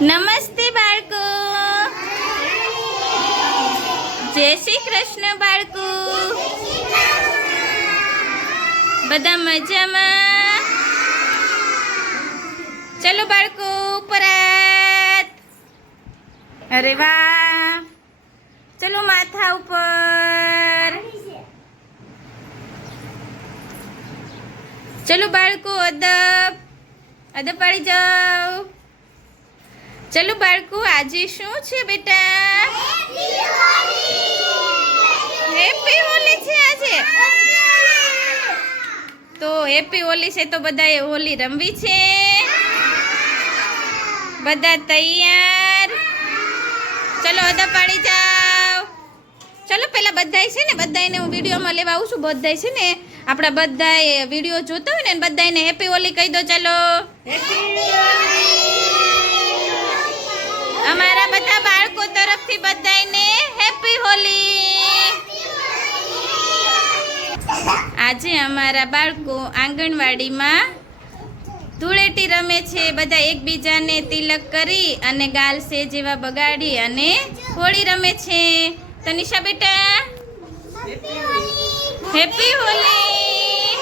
નમસ્તે બાળકો, જય શ્રી કૃષ્ણ બાળકો. બધા મજામાં? ચલો બાળકો પરત. અરે વાહ, ચલો માથા ઉપર. ચલો બાળકો અદબ અદબ પાડી જાઓ. ચલો બાળકો, આજે શું છે બેટા? હેપી હોલી છે આજે. તો હેપી હોલી છે તો બધાએ હોલી રમવી છે? બધા તૈયાર? ચલો અદબ પાડી જાઓ. ચલો પેલા બધાય છે ને, બધાને હું વિડીયોમાં લેવા આવું છું. બધાય છે ને, આપણા બધાય વિડીયો જોતા હોય ને, બધાને હેપી હોલી કહી દો. ચલો અમારા બધા બાળકો તરફથી બધાને હેપી હોલી. આજે અમારા બાળકો આંગણવાડીમાં ધૂળેટી રમે છે. બધા એકબીજાને તિલક કરી અને ગાલ સે જેવા બગાડી અને હોળી રમે છે. તનિષા બેટા હેપી હોલી.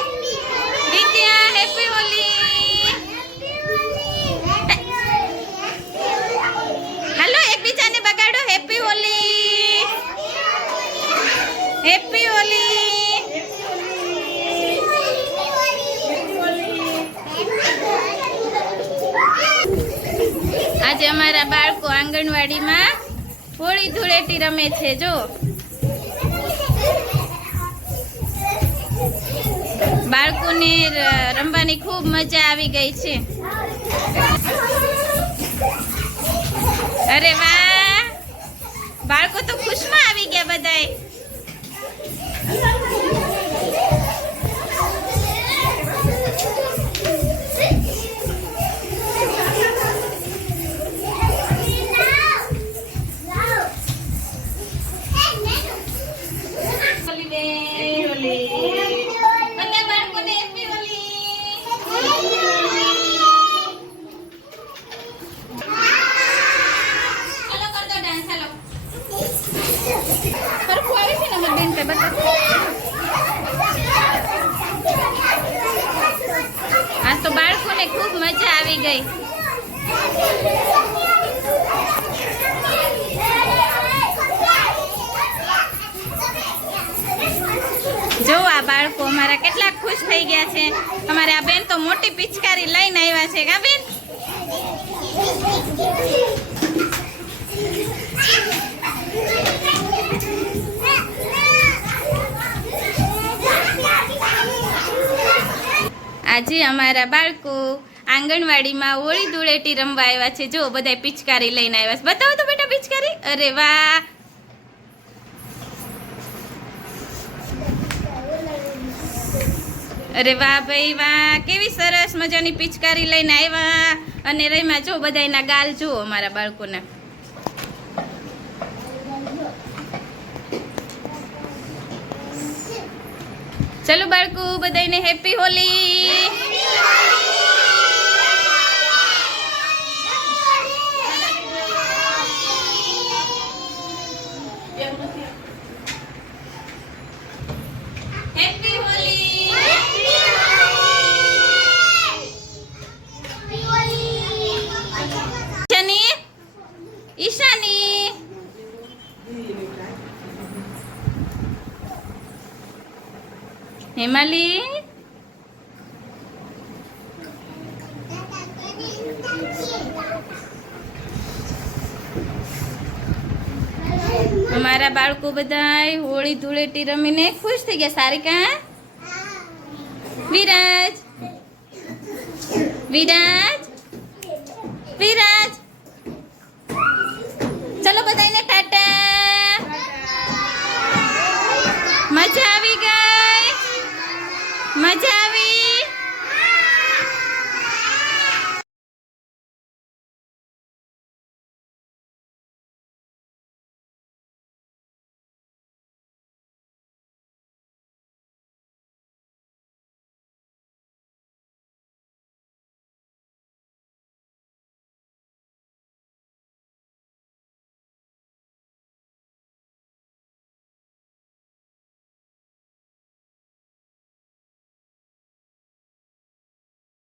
વિદ્યા હેપી હોલી. હાલો એકબીજાને બગાડો. હેપી હોલી. હેપી હોલી. આજે અમારા બાળકો આંગણવાડીમાં હોળી ધૂળેટી રમે છે. જો બાળકોને રમવાની ખૂબ મજા આવી ગઈ છે. અરે વાહ, બાળકો તો ખુશમાં આવી ગયા બધાય. આ તો બાળકોને ખૂબ મજા આવી ગઈ. જો આ બાળકો અમારા કેટલા ખુશ થઈ ગયા છે. અમારે આ બેન તો મોટી પિચકારી લઈને આવ્યા છે. કા બેન? આજે અમારા બાળકો આંગણવાડીમાં હોળી ધૂળેટી રમવા આવ્યા છે. જો બધા પિચકારી લઈને આવ્યા છે. બતાવો તો બેટા પિચકારી. અરે વાહ, અરે વાહ ભાઈ વાહ, કેવી સરસ મજાની પિચકારી લઈને આવ્યા. અને રહીમાં જો બધાના ગાલ જો અમારા બાળકોના. ચલો બાળકો બધાને હેપી હોલી. હેપી હોલી. ઈશાની હેમાલી અમારા બાળકો બધાય હોળી ધૂળેટી રમીને ખુશ થઈ ગયા. સારિકા, વિરાજ વિરાજ વિરાજ